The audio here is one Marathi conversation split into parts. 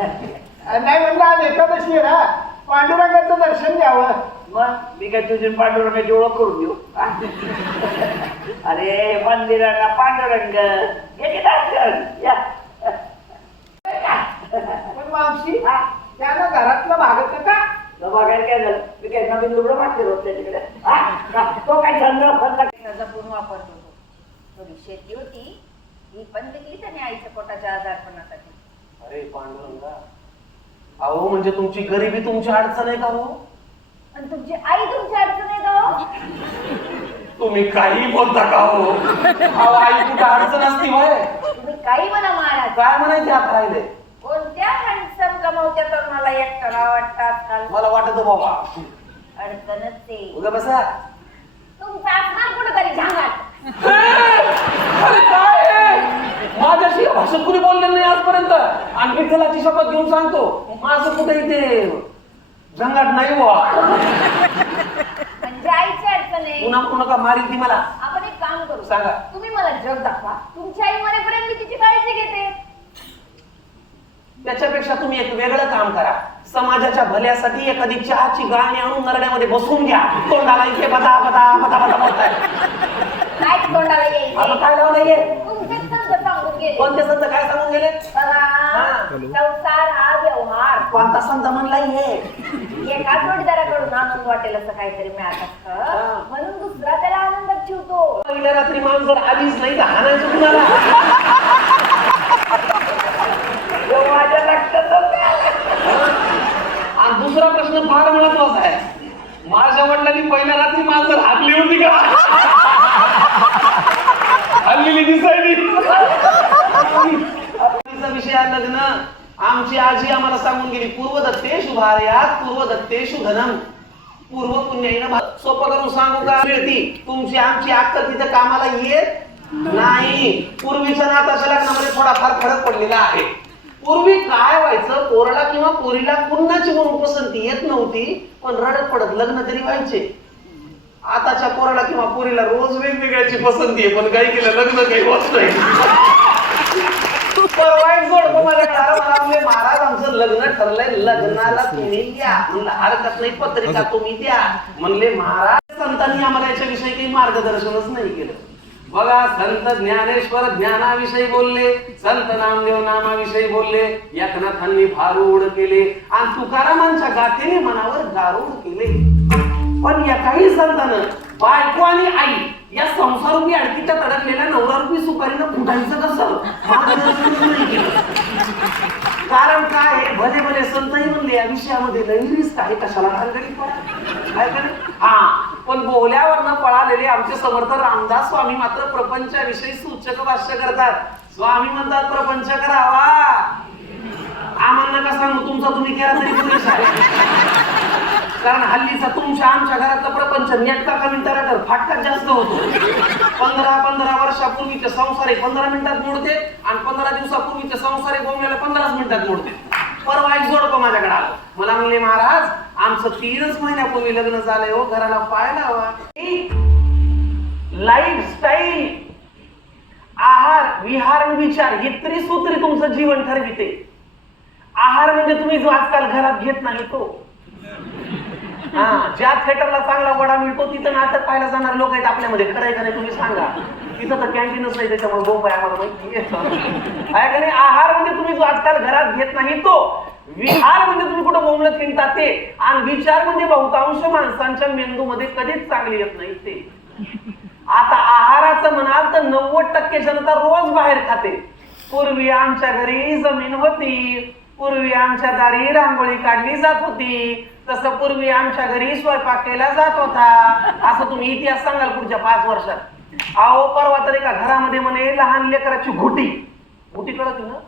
नाही म्हणलं आज एकादशी आहे ना, पांडुरंगाचं दर्शन घ्यावं. मग मी काय तुझी पांडुरंगाची ओळख करून देऊ? अरे मंदिराला पांडुरंग याचे दर्शन या. पण मावशी त्याला घरातलं भागत का? बघायला काय झालं, मी काय नवीन लुगडं वाटते रोज त्याच्याकडे. तो काय छंद फंद जपून वापरतो तो. थोडी शेती होती ही पण दिली त्याने आईच्या पोटाच्या आजारपणासाठी. अरे पांडुरंगा, अहो म्हणजे तुमची गरिबी तुमची अडचण आहे का हो? आणि तुमची आई तुमची अडचण आहे का हो? तुम्ही काही बोलता का हो? अहो आई कुठं अडचण असती वय? तुम्ही काही म्हणा महाराज, काय म्हणायचे आता राहिले? कोणत्या हँडसम कमावत्या तरुणाला एकट्याला वाटतात? मला वाटत बाबा अडचणच ते उगा बसा. तुमचा असणार कुठेतरी झांगाट. अरे काय आहे? माझ्याशी भाषण कुणी बोललेलं नाही आजपर्यंत, आणि विठ्ठलाची शपथ घेऊन सांगतो माझं कुठे इथे झंगाट नाही बुवा. म्हणजे आईची अडचण आहे. पुन्हा पुन्हा का मारी ती मला? आपण एक काम करू, सांगा. तुम्ही मला जग दाखवा. तुमची आई मरेपर्यंत मी तिची काळजी घेते. त्याच्यापेक्षा तुम्ही एक वेगळं काम करा. समाजाच्या भल्यासाठी एखादी चहाची गाळणी आणून नरड्यामध्ये बसवून घ्या. तोंडाला इथे बदा बदा बदा बदा बोलताय. काय तोंडाला येईल? आता काय लावलं नाहीये? तुमचेच संत सांगून गेले. कोणते संत काय सांगून गेले? बघा, संसार हा व्यवहार. कोणता संत म्हणलाय हे? एका जोडीदाराकडून आनंद वाटेल असं काहीतरी मिळत असतं, म्हणून दुसरा त्याला आनंदात ठेवतो. पहिल्या रात्री माणूस जर आलीच नाही तर हाणायचं कुणाला? माझ्या लक्षातच नाही. आणि दुसरा प्रश्न फार महत्वाचा आहे. माझ्या वडिलांनी पहिल्या रात्री माणसं हाकली होती का? हल्लेली दिसायली. विषय आहे लग्न. आमची आजी आम्हाला सांगून गेली, पूर्वदत्तेषु भार्यात् पूर्वदत्तेषु धनम. पूर्व पुण्याईनं सोपं करून सांगू का मिळती? तुमची आमची अक्कल तिथे कामाला येत नाही. पूर्वीच्या नाताच्या लग्नामध्ये थोडाफार फरक पडलेला आहे. पूर्वी काय व्हायचं, पोराला किंवा पोरीला कुणाची म्हणून पसंती येत नव्हती, पण रडत पडत लग्न तरी व्हायचे. आताच्या पोराला किंवा पोरीला रोज वेगवेगळ्याची पसंती आहे, पण काही केलं लग्न काही होत नाही. परवाईट जोडपं माझ्याकडे आलं, मला म्हणले महाराज आमचं लग्न ठरलंय, लग्नाला तुम्ही या. म्हणलं हरकत नाही, पत्रिका तुम्ही द्या. म्हणले महाराज संतांनी आम्हाला याच्याविषयी काही मार्गदर्शनच नाही केलं. बघा, संत ज्ञानेश्वर ज्ञानाविषयी बोलले, संत नामदेव नामाविषयी बोलले, एकनाथांनी भारूड केले, आणि तुकारामांच्या गाथेने मनावर गारूड केले. पण या काही संतानं बायको आणि आई या संसारूपी अडकीच्या तडकलेल्या नवरारूपी सुपारीनं फुटायचं कसं मार्गदर्शन नाही केलं. कारण काय आहे, भले भले संतही म्हणले या विषयामध्ये लई रिस्क आहे, कशाला भानगडीत पडा, काय का नाही? हा, पण बोल्यावरनं पळालेले आमचे समर्थ रामदास स्वामी मात्र प्रपंचाविषयी सूचक भाष्य करतात. स्वामी म्हणतात प्रपंच करावा, आम्हाला नका सांगू, तुमचा तुम्ही केला तरी पुरेसा आहे. कारण हल्लीचा तुमच्या आमच्या घरातला प्रपंच नेटका कमी तर फाटकाच जास्त होतो. 15 वर्षापूर्वीचे संसारे 15 मिनिटात मोडते, आणि 15 दिवसापूर्वीचे संसारे बोंबल्याला 15 मिनिटात मोडते. परवा एक जोडपं माझ्याकडे आलं, मला म्हणले महाराज आमचं 3च महिन्यापूर्वी लग्न झालंय हो, घराला पाय लावा. लाईफस्टाईल, आहार विहार आणि विचार हे त्रिसूत्री तुमचं जीवन ठरविते. आहार म्हणजे तुम्ही जो आजकाल घरात घेत नाही तो. हा, ज्या थिएटरला चांगला वडा मिळतो तिथं नाटक पाहायला जाणार लोक आहेत आपल्यामध्ये. खरंय का नाही तुम्ही सांगा? तिथं तर कॅन्टीनच नाही, त्याच्यामुळे बोंब आहे आम्हाला माहिती आहे का नाही? आहार म्हणजे तुम्ही जो आजकाल घरात घेत नाही तो. विहार म्हणजे तुम्ही कुठं बोंबलं थिंडता ते. आणि विचार म्हणजे बहुतांश माणसांच्या मेंदूमध्ये कधीच चांगले येत नाही ते. आता आहाराचं म्हणाल तर 90% जनता रोज बाहेर खाते. पूर्वी आमच्या घरी जमीन होती, पूर्वी आमच्या दारी रांगोळी काढली जात होती, तसं पूर्वी आमच्या घरी स्वयंपाक केला जात होता. असं तुम्ही इतिहास सांगाल पुढच्या 5 वर्षात. अहो परवा तर एका घरामध्ये म्हणे लहान लेकराची घुटी कळत ना?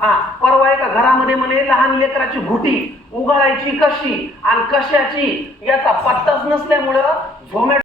हा, परवा एका घरामध्ये म्हणे लहान लेकराची घुटी उघडायची कशी आणि कशाची याचा पत्ताच नसल्यामुळं झोमॅटो